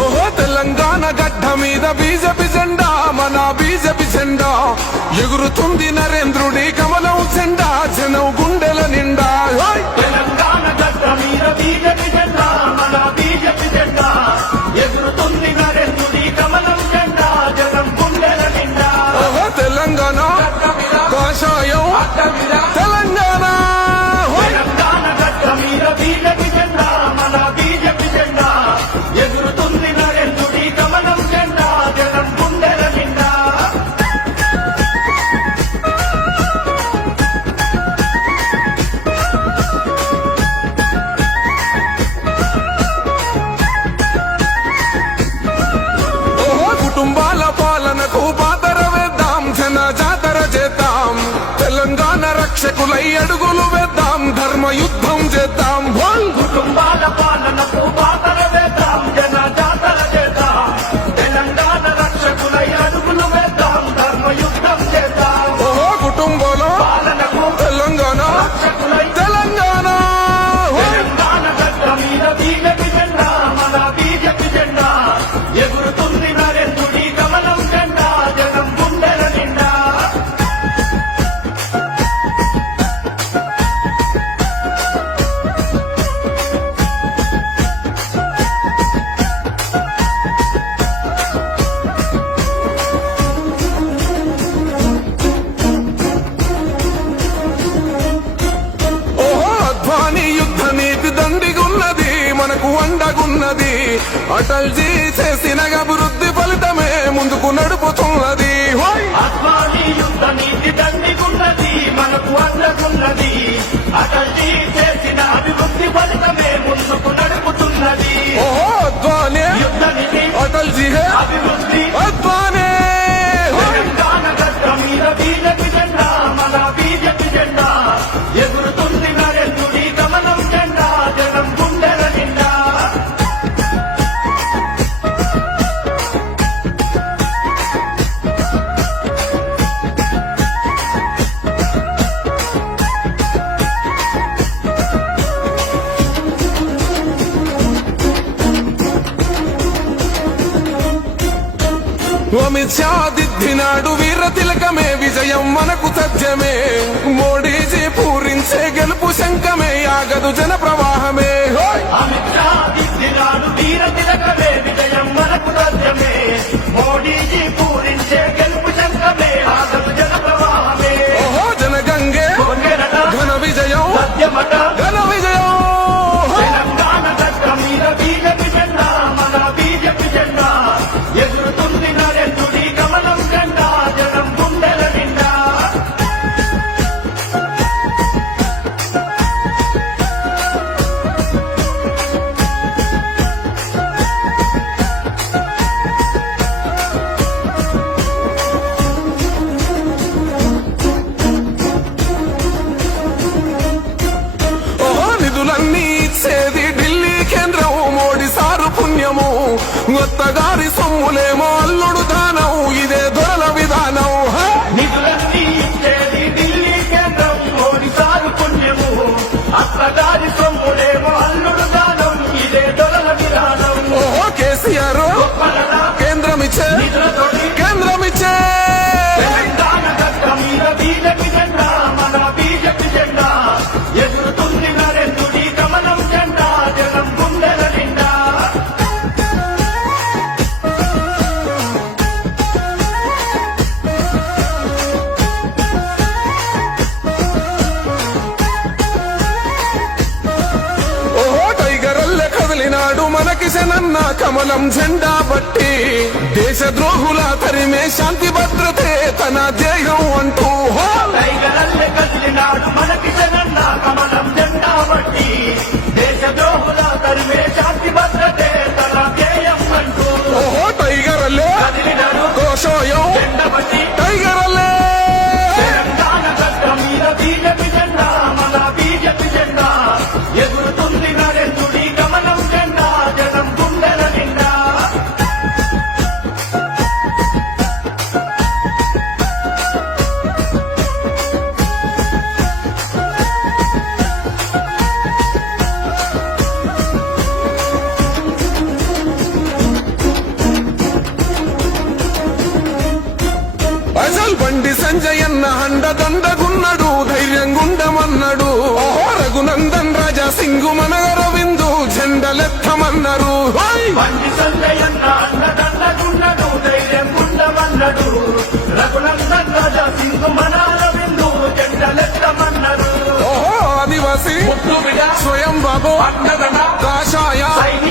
ఓహో తెలంగాణ గడ్డ మీద బీజేపీ జెండా, మన బీజేపీ జెండా ఎగురుతుంది నరేంద్రుడి కమలం జెండా, జనం గుండెల నిండా. తెలంగాణ గడ్డ మీద బీజేపీ జెండా, మన బీజేపీ జెండా ఎగురుతుంది నరేంద్రుడి కమలం జెండా, జనం గుండెల నిండా. ఓహో తెలంగాణ కాషాయం తెలంగాణ. తెలంగాణ గడ్డ మీద బీజేపీ జెండా, మన బీజేపీ జెండా ఎగురుతుంది నరేంద్రుడి కమలం జెండా, జనం గుండెల నిండా. ఓహో కుటుంబాల పాలనకు పాతర వేద్దాం, జన జాతర చేద్దాం, తెలంగాణ రక్షకులై అడుగులు వేద్దాం, ధర్మ యుద్ధం చేద్దాం. కుటుంబాల పాలనకు పాతర వేద్దాం, జన జాతర చేద్దాం, తెలంగాణ రక్షకులై అడుగులు వేద్దాం, ధర్మ యుద్ధం చేద్దాం. ఓహో కుటుంబాల పాలనకు తెలంగాణ రక్షకులై తెలంగాణ. తెలంగాణ గడ్డ మీద బీజేపీ జెండా, మన బీజేపీ జెండా ఎగురుతుంది నరేంద్రుడి కమలం జెండా, జనం గుండెల నిండా. ఓహో అద్వానీ యుద్ధ నీతి దండిగున్నది, మనకు అండగున్నది, అటల్జీ చేసిన అభివృద్ధి ఫలితమే ముందుకు నడుపుతున్నది. అద్వానీ యుద్ధ నీతి దండిగున్నది, మనకు అండగున్నది, అటల్జీ చేసిన అభివృద్ధి ఫలితమే ముందుకు నడుపుతున్నది. ఓహో అద్వానీ యుద్ధ నీతి అటల్జీ హే అభివృద్ధి అద్వానీ. తెలంగాణ గడ్డ మీద బీజేపీ జెండా, మన బీజేపీ జెండా ఎగురుతుంది నరేంద్రుడి కమలం జెండా, జనం గుండెల నిండా. అమిత్ షా దిద్దినాడు వీర తిలకమే, విజయం మనకు తథ్యమే, మోడీజీ పూరించే గెలుపు శంఖమే, ఆగదు జన ప్రవాహమే. అమిత్ షా దిద్దినాడు వీర తిలకమే, విజయం మనకు తథ్యమే, మోడీజీ పూరించే గెలుపు శంఖమే, ఆగదు జన ప్రవాహమే. ఓహో జనగంగే కొండెనట ఘన విజయం సత్యమట ఘన విజయం. తెలంగాణ గడ్డ మీద బీజేపీ జెండా, మన బీజేపీ జెండా ఎగురుతుంది నరేంద్రుడి కమలం జెండా, జనం గుండెల నిండా. ఓహో నిధులన్నీ ఇచ్చేది ఢిల్లీ కేంద్రం, మోడీ సారు పుణ్యము, కొత్తగారి సొమ్ములేమో అల్లుడు దానం, ఇదే దొరల విధానం. నిధులన్నీ ఇచ్చేది ఢిల్లీ కేంద్రం, మోడీ సారు పుణ్యము, అత్తగారి సొమ్ములేమో అల్లుడు దానం, ఇదే దొరల విధానం. ఓహో కేసీఆర్ గొప్పలట కేంద్రమిచ్చే నిధులతోటి కేంద్రమిచ్చే. తెలంగాణ గడ్డ మీద బీజేపీ జెండా, మన బీజేపీ జెండా ఎగురుతుంది నరేంద్రుడి కమలం జెండా, జనం గుండెల నిండా. ఓహో టైగర్ అల్లె కదిలినాడు మనకి శనన్న కమలం జెండా బట్టి, దేశ ద్రోహుల తరిమే శాంతి భద్రతే తన ధ్యేయం అంటూ. టైగరల్లె కదిలినాడు మనకి జగన్న కమలం జెండా బట్టి, దేశ ద్రోహుల తరిమే శాంతి భద్రతే తన ధ్యేయం అంటూ. ఓహో టైగర్ అల్లె కదిలినాడు కోశోయం జెండా బట్టి, టైగర్ అల్లె. తెలంగాణ గడ్డ మీద బీజేపీ జెండా, మన బీజేపీ జెండా ఎగురుతుంది నరేంద్రుడి కమలం జెండా, జనం గుండెల నిండా. సంజయన్న అండదండగున్నడు ధైర్యంగుండమన్నడు రఘునందన్ రాజా సింగు మన రవిందు జెండలెత్తమన్నారు బండి సంజయన్న అండదండగున్నడు ధైర్యం ఉండమన్నడు రఘునందన్ రాజా సింగు మన రవిందు జెండలెత్తమన్నారు ఆదివాసి ముద్దు బిడ్డ స్వయం బాబు అన్నదన్న కాషాయ సైనిక